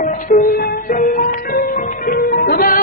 飞呀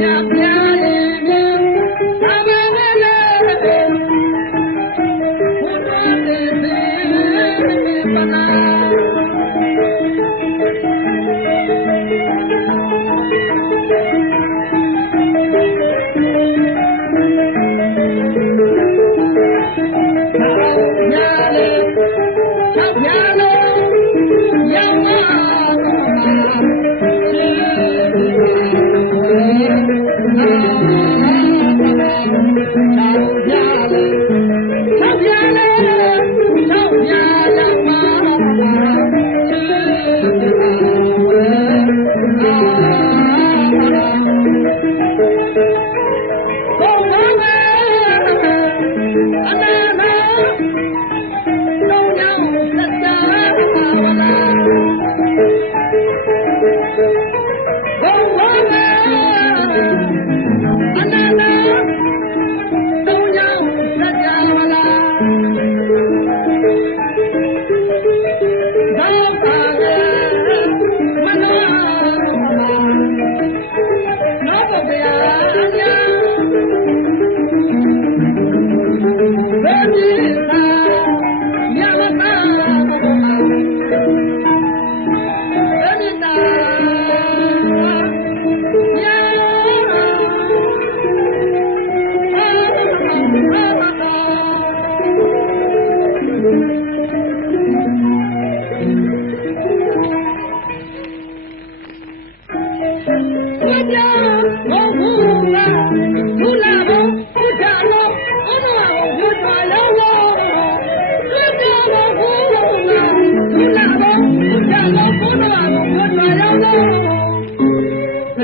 ညပြား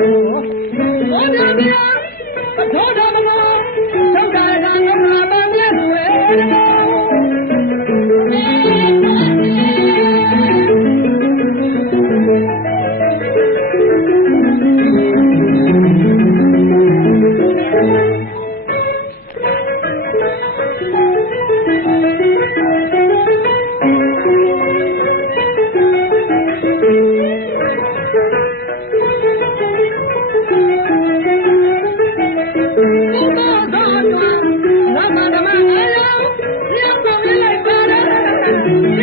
Thank. Thank you.